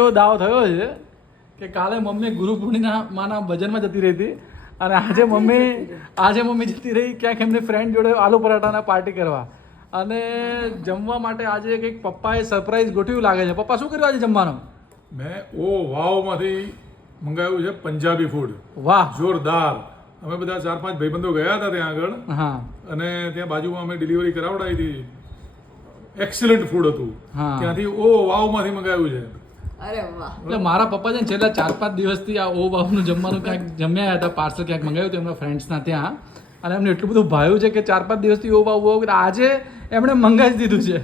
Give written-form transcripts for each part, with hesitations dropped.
એવો દાવો થયો છે કે કાલે મમ્મી ગુરુ પૂર્ણિમાના ભજનમાં જતી રહી હતી અને આજે મમ્મી જતી રહી ક્યાંક એમની ફ્રેન્ડ જોડે આલુ પરાઠાના પાર્ટી કરવા અને જમવા માટે આજે કંઈક પપ્પાએ સરપ્રાઈઝ ગોઠવ્યું લાગે છે. પપ્પા શું કર્યું આજે જમવાનું? મેં વાવમાંથી મંગાવ્યું છે પંજાબી ફૂડ. વાહ, જોરદાર. અમે બધા 4-5 ભાઈબંધો ગયા હતા ત્યાં આગળ હા, અને ત્યાં બાજુમાં અમે ડિલિવરી કરાવડાવી હતી. એક્સલન્ટ ફૂડ હતું. ત્યાંથી વાવમાંથી મંગાવ્યું છે. અરે વાહ. એટલે મારા પપ્પા છે ને છેલ્લા 4-5 દિવસથી આ ઓ બાપનું જમવાનું ક્યાંક જમ્યા હતા, પાર્સલ ક્યાંક મંગાવ્યું હતું એમના ફ્રેન્ડ્સના ત્યાં અને એમને એટલું બધું ભાવ્યું છે કે 4-5 દિવસથી ઓ બાવ આજે એમણે મંગાવી દીધું છે.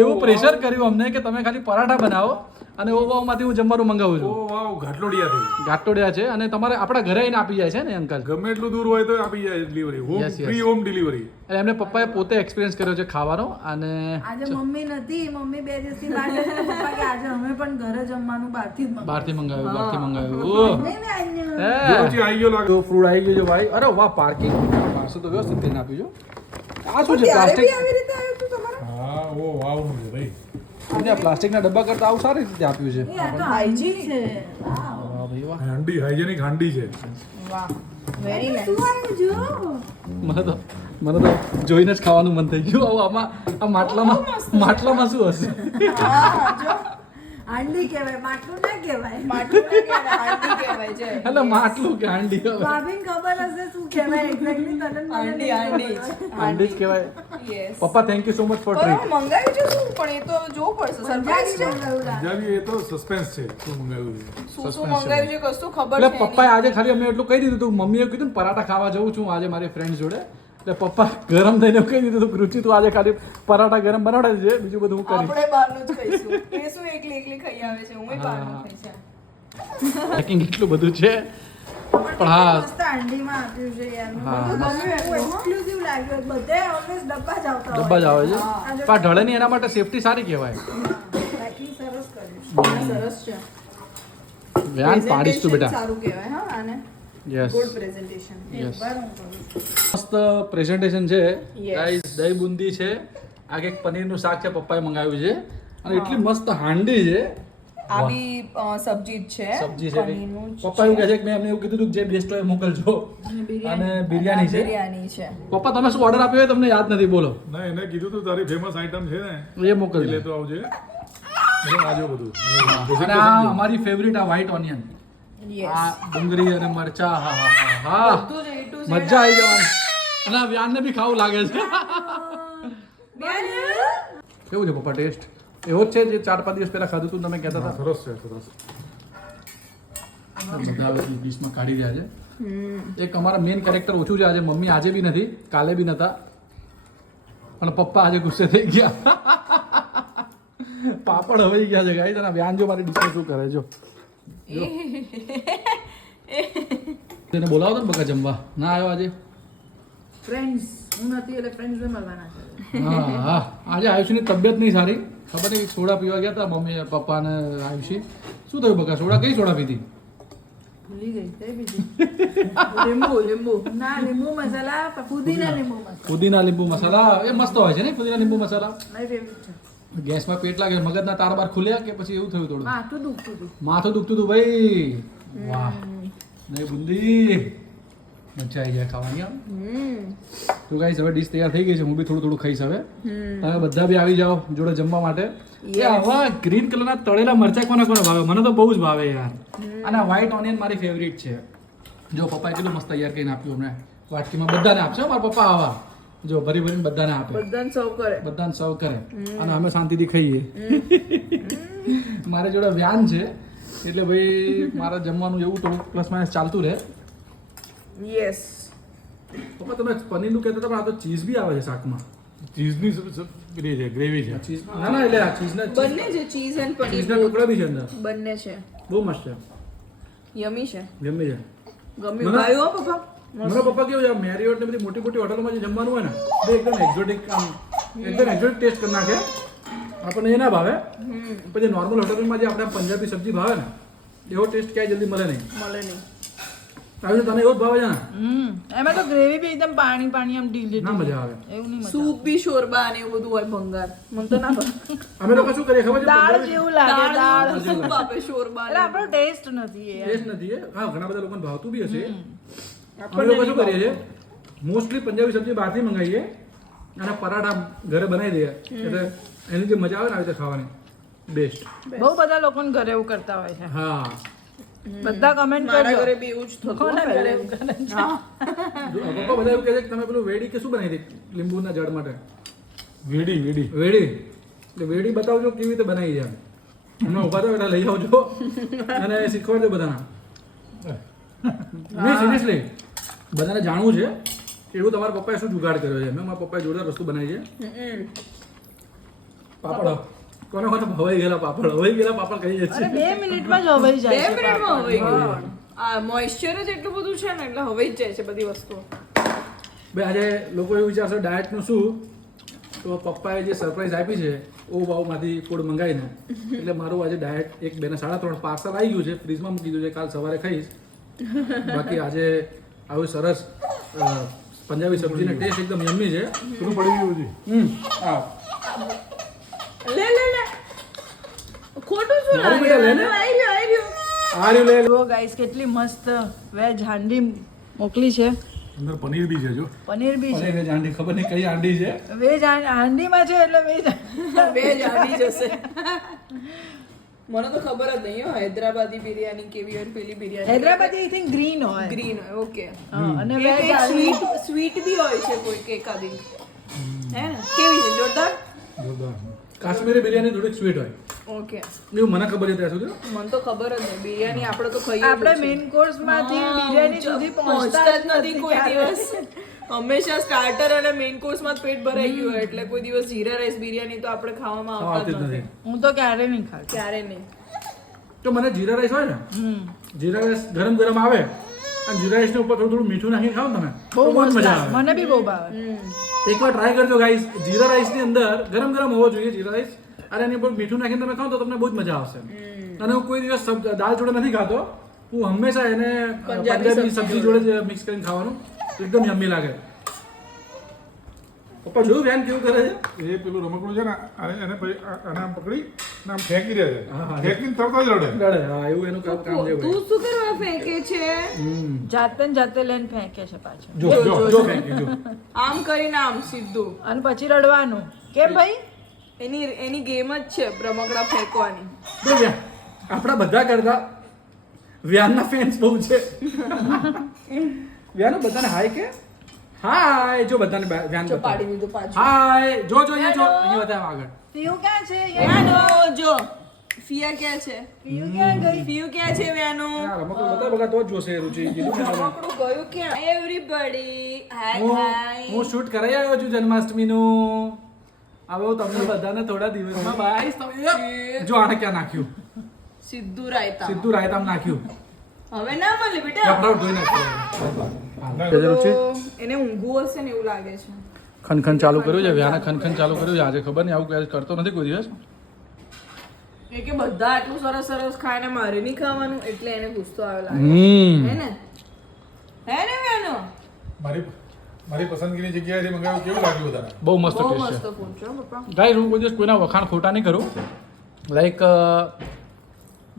એવું પ્રેશર કર્યું અમને કે તમે ખાલી પરાઠા બનાવો અને ઓ બાવમાંથી હું જમવાનું મંગાવું છું. વાવ ઘાટલોડિયાથી. ઘાટોડિયા છે અને તમારે આપણા ઘરે આવીને આપી જાય છે ને અંકલ? ગમે એટલું દૂર હોય તો આપી જાય ડિલિવરી. Free home delivery. એટલે એમને પપ્પાએ પોતે એક્સપિરિયન્સ કર્યો છે ખાવાનો. અને આજે મમ્મી નથી, મમ્મી 2 દિવસથી બહાર છે. પપ્પા કે આજે અમે પણ ઘરે જમવાનું બહારથી મંગાવ્યું. આવી ગયો લાગે. તો ફ્રૂટ આવી ગયો છે ભાઈ. અરે વાહ, પાર્કિંગ પાર્સલ તો વ્યવસ્થિત કરીને આપ્યું છો. આ શું છે? પ્લાસ્ટિક? હા, વાવનું છે ભાઈ. પ્લાસ્ટિકના ડબ્બા કરતા આવું સારી રીતે આપ્યું છે. એ આ તો હાઇજીન છે. વાહ ભાઈ વાહ. હાંડી હાઇજેનિક હાંડી છે. વાહ, વેરી નાઇસ. જો મને તો જોઈને જ ખાવાનું મન થઈ ગયું. આવું આ માટલામાં શું હશે? હા, જો હાંડી કહેવાય, માટલું ના કહેવાય. માટલું ના કહેવાય, હાંડી કહેવાય છે. એટલે માટલું કે હાંડી હવે? ભાભીને ખબર હશે શું કહેવાય એક્ઝેક્ટલી. તને હાંડી જ કહેવાય. યસ. પપ્પા thank you so much for treat. મંગાવ્યું છે શું? પણ એ તો જોવું પડશે. સરપ્રાઈઝ છે. પંજાબી એ તો સસ્પેન્સ છે. શું મંગાવ્યું છે? શું મંગાવ્યું છે કશું ખબર એટલે પપ્પાએ આજે ખાલી અમે એટલું કહી દીધું હતું. મમ્મીએ કીધું ને પરાઠા ખાવા જવું છું આજે મારી ફ્રેન્ડ જોડે. એટલે પપ્પા ગરમ થઈને કહી દીધું હતું રુચિ તું આજે ખાલી પરાઠા ગરમ બનાવડે છે, બીજું બધું હું કરીશ. આપણે બહારનું જ ખાઈશું. એ શું એકલી ખાઈ આવે છે? હું બહારનું ખાઈશ. પેકિંગ એટલું બધું છે પણ હા મસ્ત હાંડીમાં આપ્યું છે યાર. હા. મને તો ગમ્યું. એક્સક્લુઝિવ લાગ્યું. બધે ઓલવેઝ ડબ્બા જ આવતા હોય. ડબ્બા જ આવે છે પણ ઢળે નહીં એના માટે સેફટી સારી કહેવાય. પેકિંગ સરસ કર્યું છે. સરસ છે. વ્યાન પાડીશ તું બેટા. સારું કહેવાય. હા, આને યસ ગુડ પ્રેઝન્ટેશન. યસ. એકવાર હું કરું. મસ્ત પ્રેઝન્ટેશન છે Yes. ગાઈસ. દહીં બુંદી છે, આ કંઈક પનીરનું શાક છે પપ્પાએ મંગાવ્યું છે અને એટલી મસ્ત હાંડી છે. આ બી સબ્જી જ છે. સબ્જી છે પનીરનું જ પપ્પા એવું કહે છે કે મેં એમને એવું કીધું હતું કે જે બેસ્ટ હોય એ મોકલજો. અને બિરયાની છે. બિરયાની છે. પપ્પા તમે શું ઓર્ડર આપ્યો હોય તમને યાદ નથી? બોલો. ના, એને કીધું તું તારી ફેમસ આઈટમ છે ને એ એ મોકલજો. લેતો આવજે. આજો બધું. અને આ અમારી ફેવરિટ આ વ્હાઈટ ઓનિયન, યસ. આ ડુંગળી અને મરચા. હા હા હા હા, બધું જ A to Z. મજા આવી જવાની. અને આ વ્યાનને બી ખાવું લાગે છે. કેવું છે પપ્પા ટેસ્ટ? એવો જ છે જે 4-5 દિવસ પહેલા ખાધું હતું તમે કહેતા હતા? સરસ છે, સરસ. બધા ડીશમાં કાઢી રહ્યા છે. એક અમારા મેઇન કેરેક્ટર ઓછું છે આજે. મમ્મી આજે બી નથી, કાલે બી નતા, પણ પપ્પા આજે ગુસ્સે થઈ ગયા. પાપડ હવાઈ ગયા છે ગાઈસ. અને વ્યાન જો મારી ડીશમાં શું કરે જો. તેને બોલાવો તો ને બકા જમવા. ના આવ્યો આજે? ફ્રેન્ડ્સ હું નથી એટલે ફ્રેન્ડ્સ ને મળવાના છે. હા હા, આજે આયુષની તબિયત નહીં સારી. ખબર નહીં સોડા પીવા ગયા હતા મમ્મી પપ્પા ને આયુષી. શું થયું બકા? સોડા કઈ સોડા પીધી? ભૂલી ગઈ કઈ બીજી. લીંબુ ના, લીંબુ મસાલા, પુદીના લીંબુ મસાલા. પુદીના લીંબુ મસાલા એ મસ્ત હોય છે ને? પુદીના લીંબુ મસાલા મારી ફેવરિટ છે. ગેસમાં પેટ લાગે, મગજના તાર બાર ખુલ્યા કે પછી એવું થયું થોડું? માથું દુખતું હતું. માથું દુખતું હતું ભાઈ. વાહ, નહીં બુંદી મજા આવી જાય ખાવાની. આમ તો ગાઈસ હવે ડીશ તૈયાર થઈ ગઈ છે. હું બી થોડું થોડું ખાઈશ હવે. તમે બધા બી આવી જાઓ જોડે જમવા માટે. આવા ગ્રીન કલરના તળેલા મરચા કોને કોને ભાવે? મને તો બહુ જ ભાવે યાર. અને આ વ્હાઈટ ઓનિયન મારી ફેવરિટ છે. જો પપ્પાએ કેટલું મસ્ત તૈયાર કરીને આપ્યું અમને. વાટકીમાં બધાને આપશે હો મારા પપ્પા. આવા જો ભરી ભરીને બધાને આપે, બધાને સર્વ કરે. બધાને સર્વ કરે અને અમે શાંતિથી ખાઈએ. મારી જોડે વ્યાન છે એટલે ભાઈ મારે જમવાનું એવું થોડું પ્લસ માઇનસ ચાલતું રહે. યસ. પપ્પા તમે પનીરનું કહેતા હતા પણ આ તો ચીઝ બી આવે છે શાકમાં. ચીઝની પેલી છે, ગ્રેવી છે. ચીઝ ના ના એટલે આ ચીઝના બંને છે. ચીઝ એન્ડ પનીર ચીઝના ટુકડા બી છે અંદર. બંને છે. બહુ મસ્ત છે, યમી છે. ગમે છે. ગમ્યું ભાઈઓ પપ્પા. મારા પપ્પા કેવું છે મેરિયોટ ને બધી મોટી મોટી હોટલોમાં જે જમવાનું હોય ને એ એકદમ એક્ઝોટિક ટેસ્ટ કરી નાખે. આપણને એ ના ભાવે. પછી નોર્મલ હોટલમાં જે આપણે પંજાબી સબ્જી ભાવે ને એવો ટેસ્ટ ક્યાંય જલ્દી મળે નહીં. મળે નહીં. આવી તને એવું જ ભાવે છે ને એમાં તો ગ્રેવી બી એકદમ પાણી પાણી આમ ઢીલી ના મજા આવે એવું નહીં મજા સૂપ બી શોરબા અને એવું બધું હોય ભંગાર મને તો ના ભાવે અમે લોકો શું કરીએ ખબર છે દાળ પંજાબી જેવું લાગે દાળ સૂપ આપે શોરબા એટલે આપણો ટેસ્ટ નથી એ ટેસ્ટ નથી એ. હા ઘણા બધા લોકોને ભાવતું બી હશે અમે લોકો શું કરીએ છીએ મોસ્ટલી પંજાબી સબ્જી બહારથી મંગાવીએ અને પરાઠા ઘરે બનાવી દઈએ એટલે એની જે મજા આવે ને આવી રીતે ખાવાની બેસ્ટ બહુ બધા લોકોને ઘરે એવું કરતા હોય છે હા બધા કમેન્ટ મારા કરજો ઘરે બી એવું જ થતું કોના હોય ઘરે પહેલે. એવું કરે છે? પપ્પા બધા એવું કહે છે કે તમે પેલું વેડી કે શું બનાવી દે લીંબુના જળ માટે વેડી વેડી વેડી એટલે વેડી બતાવજો કેવી રીતે બનાવી છે હમણાં ઉભા થયો એટલે લઈ આવજો અને શીખવાડજો બધાના નહીં સિરિયસલી બધાને જાણવું છે કે એવું તમારા પપ્પાએ શું જુગાડ કર્યો છે મેં મારા પપ્પાએ જોરદાર વસ્તુ બનાવી છે પાપડ કોને કોને હવાઈ ગયેલા પાપડ કઈ અરે જશે 2 મિનિટમાં જ હવાઈ 2 જાય છે મિનિટમાં હવે ગયું આ મોઇશ્ચર જ એટલું બધું છે ને એટલે હવે જ જાય છે બધી વસ્તુઓ બે આજે લોકો એવું વિચારશે ડાયટનું શું તો પપ્પાએ જે સરપ્રાઈઝ આપી છે ઓ વાવમાંથી ફૂડ મંગાવીને એટલે મારું આજે ડાયટ 1 2 ને 3.5 પાર્સલ આવી ગયું છે ફ્રીજમાં મૂકી દીધું છે કાલ સવારે ખાઈશ બાકી આજે આવું સરસ પંજાબી સબ્જીનો ટેસ્ટ એકદમ યમ્મી છે પેલું પડી ગયું છે હા લે લે લે ખોટું શું મારું લાગે બેટા લે ને. આઈ રહ્યો આ રહ્યું લે જુઓ ગાઈસ કેટલી મસ્ત વેજ હાંડી મોકલી છે અંદર પનીર બી છે જો પનીર બી છે પનીર આંડી ખબર નહીં કઈ આંડી છે વેજ હાંડીમાં છે એટલે વેજ બે જ આવી જશે મને તો ખબર જ નહીં હો હૈદરાબાદી બિરયાની કેવી હોય ને પેલી biryani Hyderabadi I think green હોય ગ્રીન હોય ઓકે અને વેજ સ્વીટ સ્વીટ બી હોય છે કોઈ એકાદી હે ને કેવી છે જોરદાર જોરદાર કાશ્મીરી બિરયાની થોડીક સ્વીટ હોય ઓકે એવું મને ખબર છે ત્યાં સુધી મને તો ખબર જ નહીં બિરયાની આપણે તો ખાઈએ આપણે મેઇન કોર્સ માંથી બિરયાની સુધી પહોંચતા જ નથી કોઈ દિવસ હંમેશા સ્ટાર્ટર અને મેઇન કોર્સ માં જ પેટ ભરાઈ ગયું હોય એટલે કોઈ દિવસ જીરા રાઈસ બિરયાની તો આપણે ખાવામાં આવતા આવતી જ જ નથી નથી હું તો ક્યારે નહીં ખાતી ક્યારે નહીં તો મને જીરા રાઈસ હોય ને જીરા રાઈસ ગરમ ગરમ આવે અને જીરા રાઈસની ઉપર થોડું થોડું મીઠું નાખીને ખાવ ને તમે તો બહુ બહુ જ મસ્ત મજા લાગે. આવે મને બી બહુ ભાવે એકવાર ટ્રાય કરજો ગાઈસ જીરા રાઈસની અંદર ગરમ ગરમ હોવો જોઈએ જીરા રાઈસ અને એની ઉપર મીઠું નાખીને તમે ખાઓ તો તમને બહુ જ મજા આવશે અને હું કોઈ દિવસ દાળ જોડે નથી ખાતો હું હંમેશા એને પંજાબી સબ્જી જોડે જ મિક્સ કરીને ખાવાનું એકદમ યમ્મી લાગે પપ્પા જોયું વ્યાન કેવું કરે છે એ પેલું રમકડું છે ને એને પછી આને આમ પકડી ને આમ ફેંકી દે છે હા. ફેંકીને તરત જ રડે રડે હા એવું એનું કામ જેવું હોય. તું શું કરવા ફેંકે છે જાતે ને જાતે લઈને ફેંકે છે પાછળ જો જો જો ફેંકી જો આમ કરીને આમ સીધું અને પછી રડવાનું કેમ ભાઈ એની ગેમ જ છે રમકડા ફેંકવાની જો વ્યાન આપણા બધા કરતા વ્યાનના ફેન્સ બહુ છે વ્યાનો બધાને હાય કે હાય જો બધાને વ્યાન જો બતાવો. પાડી દીધું પાછું હાય જો જો અહીંયા જો અહીંયા બતાવો આગળ પીયું ક્યાં છે વ્યાનો જો ફિયા ક્યાં છે પીયું ક્યાં ગઈ ફિયું ક્યાં છે વ્યાનો આ રમકડું બતાવો બગા તો જ જોશે રુચિ કીધું ને તમે. રમકડું ગયું ક્યાં એવરીબડી હાય હું હાય શૂટ કરાઈ આવ્યો છું જન્માષ્ટમીનું હવે હું તમને બધાને થોડા દિવસમાં બાઈસ જો આને ક્યાં નાખ્યું સીધું રાયતા સીધું રાયતામાં નાખ્યું હવે ના મળે બેટા કપડાં ધોઈ નાખ્યું તો એને ઊંઘવું હશે ને એવું લાગે છે ખનખન ચાલુ કર્યું છે વ્યાને ખનખન ચાલુ કર્યું છે આજે ખબર નહીં આવું ક્યારે કરતો નથી કોઈ દિવસ એ કે બધા આટલું સરસ સરસ ખાય ને મારે નહીં ખાવાનું એટલે એને ગુસ્સો આવે લાગે હે ને વ્યાનો મારી મારી પસંદગીની જગ્યાએથી મંગાવ્યું કેવું લાગ્યું તને બહુ મસ્ત બહુ ટેસ્ટ મસ્ત ફૂડ છે હો પપ્પા છે ગાઈસ હું કોઈ દિવસ કોઈના વખાણ ખોટા નહીં કરું લાઈક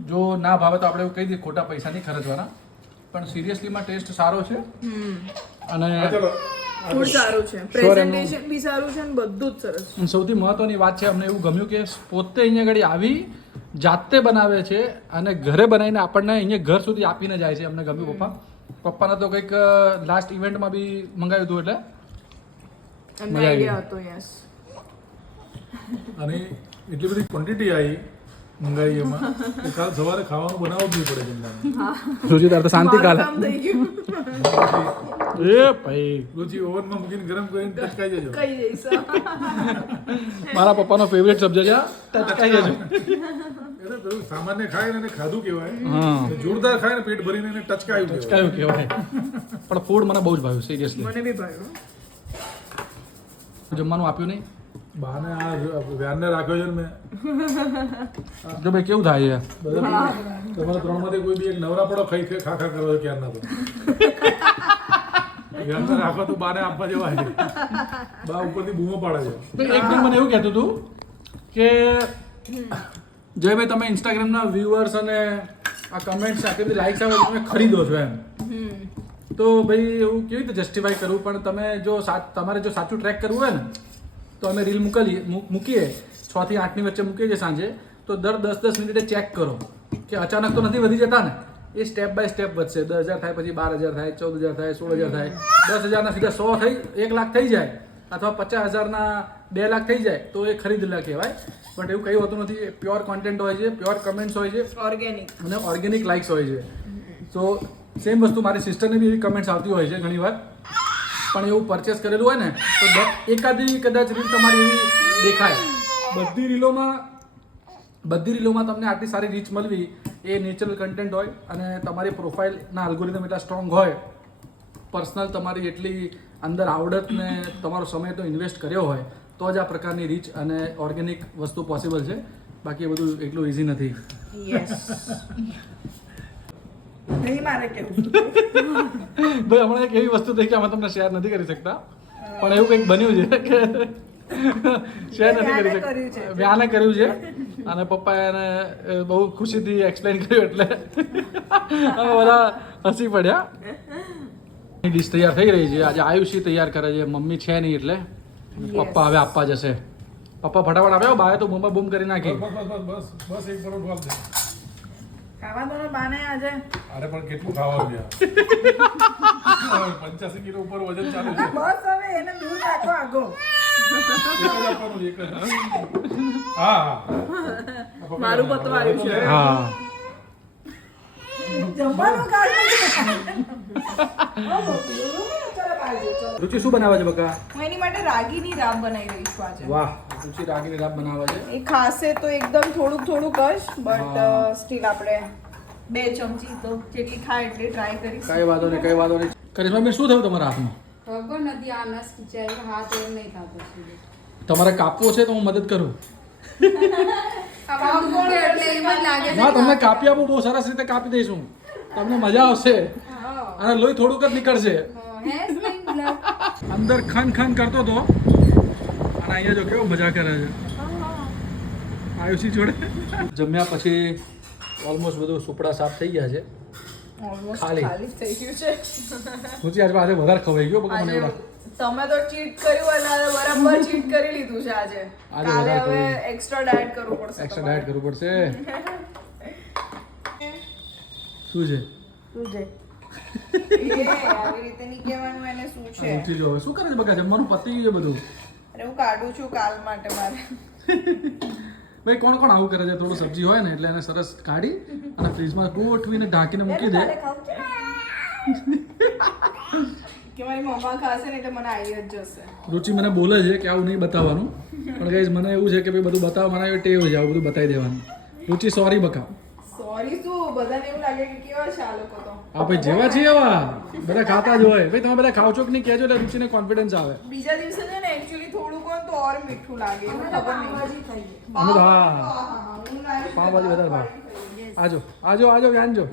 જો ના ભાવે તો આપણે એવું કહી દઈએ ખોટા પૈસા નહીં ખર્ચવાના પણ સિરિયસલીમાં ટેસ્ટ સારો છે અને હા, ચલો ફૂડ સારું છે પ્રેઝન્ટેશન બી સારું છે ને બધું જ સરસ સૌથી મહત્વની વાત છે અમને એવું ગમ્યું કે પોતે અહીંયા આગળ આવી જાતે બનાવે છે અને ઘરે બનાવીને આપણને અહીંયા ઘર સુધી આપીને જાય છે અમને ગમ્યું પપ્પાને તો કંઈક લાસ્ટ ઇવેન્ટમાં બી મંગાવ્યું હતું એટલે એમને મજા આવી આઈડિયા હતો યસ અને એટલી બધી ક્વોન્ટિટી આવી મંગાવી એમાં કે કાલ સવારે ખાવાનું બનાવવું જ નહીં પડે જમવાનું રુચિ તાર તો શાંતિ કાલે કામ થઈ ગયું એ ભાઈ રુચિ ઓવનમાં મૂકીને ગરમ કરીને ટચકાઈ જજો કઈ જઈશ મારા પપ્પાનો ફેવરેટ સબ્જેક્ટ છે ટચકાઈ જજો એટલે પેલું સામાન્ય ખાય ને એને ખાધું કહેવાય હા અને જોરદાર ખાય ને પેટ ભરીને એને ટચકાયું કહેવાય કયું કહેવાય પણ ફૂડ મને બહુ જ ભાવ્યું સિરિયસલી મને બી ભાવ્યું જમવાનું આપ્યું નહીં બાને આ વ્યાનને રાખ્યો છે ને મેં જો ભાઈ કેવું થાય છે બધા તમારા ત્રણમાંથી કોઈ બી એક નવરા પડો ખાઈ ખા ખા કરો ક્યારના તો યાર આખો તો બાને આપવા જેવા છે બા ઉપરથી બૂમો પાડે છે એક દિન મને એવું કહેતું હતું કે જયભાઈ તમે ઇન્સ્ટાગ્રામના વ્યુઅર્સ અને આ કમેન્ટ્સ આટલી બધી લાઈક્સ આવે તમે ખરીદો છો એમ તો ભાઈ એવું કેવી રીતે જસ્ટિફાઈ કરવું પણ તમે જો તમારે જો સાચું ટ્રેક કરવું હોય ને તો અમે રીલ મૂકીએ 6 થી 8ની વચ્ચે મૂકીએ છીએ સાંજે તો દર 10-10 મિનિટે ચેક કરો કે અચાનક તો નથી વધી જતા ને એ સ્ટેપ બાય સ્ટેપ વધશે 10,000 થાય પછી 12,000 થાય 14,000 થાય 16,000 થાય 10,000ના સીધા 100 થઈ 1 લાખ થઈ જાય અથવા 50,000ના 2 લાખ થઈ જાય તો એ ખરીદેલા કહેવાય બટ એવું કંઈ હોતું નથી પ્યોર કોન્ટેન્ટ હોય છે પ્યોર કમેન્ટ્સ હોય છે ઓર્ગેનિક અને ઓર્ગેનિક લાઇક્સ હોય છે તો સેમ વસ્તુ મારી સિસ્ટરને બી એવી કમેન્ટ્સ આવતી હોય છે ઘણી વાર પણ એવું પરચેસ કરેલું હોય ને તો એકાદી કદાચ રીલ તમારી એવી દેખાય બધી રીલોમાં તમને આટલી સારી રીચ મળવી એ નેચરલ કન્ટેન્ટ હોય અને તમારી પ્રોફાઇલના અલ્ગોરિધમ એટલા સ્ટ્રોંગ હોય પર્સનલ તમારી એટલી અંદર આવડત ને તમારો સમય તો ઇન્વેસ્ટ કર્યો હોય તો જ આ પ્રકારની રીચ અને ઓર્ગેનિક વસ્તુ પોસિબલ છે બાકી એ બધું એટલું ઇઝી નથી યસ નહીં મારે કેવું ભાઈ હમણાં એક એવી વસ્તુ થઈ કે અમે તમને શેર નથી કરી શકતા પણ એવું કંઈક બન્યું છે કે શેર નથી કરી શકતા વ્યાને કર્યું છે અને પપ્પાએ એને બહુ ખુશીથી એક્સપ્લેન કર્યું એટલે અમે બધા હસી પડ્યા ડીશ તૈયાર થઈ રહી છે આજે આયુષી તૈયાર કરે છે મમ્મી છે નહીં એટલે પપ્પા હવે આપવા જશે પપ્પા ફટાફટ આવ્યો બાએ તો બૂમા બૂમ કરી નાખી બસ એક પરોઠું આપજે ખાવા દો ને બાને આજે અરે પણ કેટલું ખાવાનું યાર 85 કિલો ઉપર વજન ચાલે છે બસ હવે એને દૂર રાખો આગો એક જ આપવાનું એક જ હા મારું પતવાયું છે હા જમવાનું કાઢો રુચિ શું બનાવે છે બકા હું એની માટે રાગીની રાબ બનાવી રહી છું આજે વાહ રુચિ રાગીની રાબ બનાવે છે એ ખાશે તો એકદમ થોડુંક જ બટ સ્ટીલ આપણે 2 ચમચી તો જેટલી ખાય એટલી ટ્રાય કરીશ કઈ વાંધો નહીં કરિશ્માબેન શું થયું તમારા હાથમાં ખબર નથી આ નસ ખીચાય હાથ એમ નહીં થતો છે તમારે કાપવો છે તો હું મદદ કરું કામ કરે એટલે એમ જ લાગે છે ના તમને કાપી આપું બહુ સરસ રીતે કાપી દઈશું તમને મજા આવશે અને લોહી થોડુંક જ નીકળશે હેસ નહીં બ્લડ અંદર ખન કરતો હતો અને અહીંયા જો કેવો મજા કરે છે આયુષી જોડે જમ્યા પછી ઓલમોસ્ટ બધું સુપડા સાફ થઈ ગયા છે ઓલમોસ્ટ ખાલી. ખાલી થઈ ગયું છે રુચિ આજે વધારે ખવાઈ ગયો બકા મને આજે એવું તમે તો ચીટ કર્યું અને આજે બરાબર ચીટ કરી લીધું છે આજે આજે કાલે વધારે હવે કર્યું. એક્સ્ટ્રા ડાયટ કરવું પડશે એક્સ્ટ્રા ડાયટ કરવું પડશે શું છે તું જે આવી રીતે નહીં કહેવાનું એને શું છે રુચિ જો હવે શું કરે છે બકા જમવાનું પતી ગયું છે બધું અરે હું કાઢું છું કાલ માટે મારે ભાઈ કોણ આવું કરે છે થોડું સબ્જી હોય ને એટલે એને સરસ કાઢી અને ફ્રીજમાં ગોઠવીને ઢાંકીને મૂકી દે કે મારી મમ્મા ખાશે ને એટલે મને આવી જ જશે રુચિ મને બોલે છે કે આવું નહીં બતાવવાનું પણ ગાઈઝ મને એવું છે કે ભાઈ બધું બતાવવા મને ટેવ છે આવું બધું બતાવી દેવાનું રુચિ સોરી બકા સોરી શું બધાને એવું લાગે કે કેવા છે આ લોકો તો આ ભાઈ જેવા છીએ એવા બધા ખાતા જ હોય ભાઈ તમે બધા ખાવ છો કે નહીં કહેજો એટલે રુચિને કોન્ફિડન્સ આવે બીજા દિવસે છે ને એકચ્યુઅલી થોડું કોણ તો ઓર મીઠું લાગે એવું ખબર નહીં અમે તો હા હું લાવીશ પાવભાજી વધારે ભાવ આજો વ્યાનજો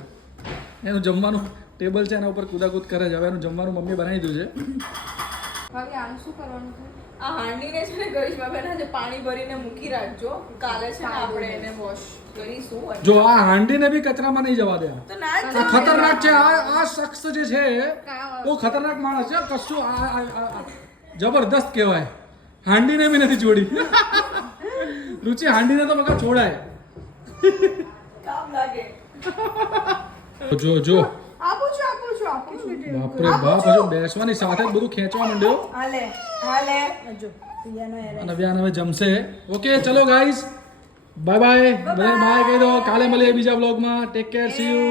એનું જમવાનું ટેબલ છે એના ઉપર કૂદાકૂદ કરે છે હવે એનું જમવાનું મમ્મી બનાવી દીધું છે ભાભી આનું શું કરવાનું છે આ હાંડીને છે ને ગરીશમાં બેન આજે પાણી ભરીને મૂકી રાખજો કાલે છે ને આપણે એને વોશ કરીશું અને- જો આ હાંડીને બી કચરામાં નહીં જવા દે તો ના જ આ ખતરનાક છે આ શખ્સ જે છે બહુ ખતરનાક માણસ છે કશું આ જબરદસ્ત કહેવાય હાંડીને બી નથી છોડી રુચિ હાંડીને તો બકા છોડાય કામ લાગે જો આપું છું બાપરે બાપ હજુ બેસવાની સાથે જ બધું ખેંચવા માંડ્યો હાલે જો પિયાનો એને અને વ્યાન હવે જમશે ઓકે ચલો ગાઈઝ બાય બાય બધાને બાય કહી દો કાલે મળીએ બીજા બ્લોગમાં ટેક કેર સી યુ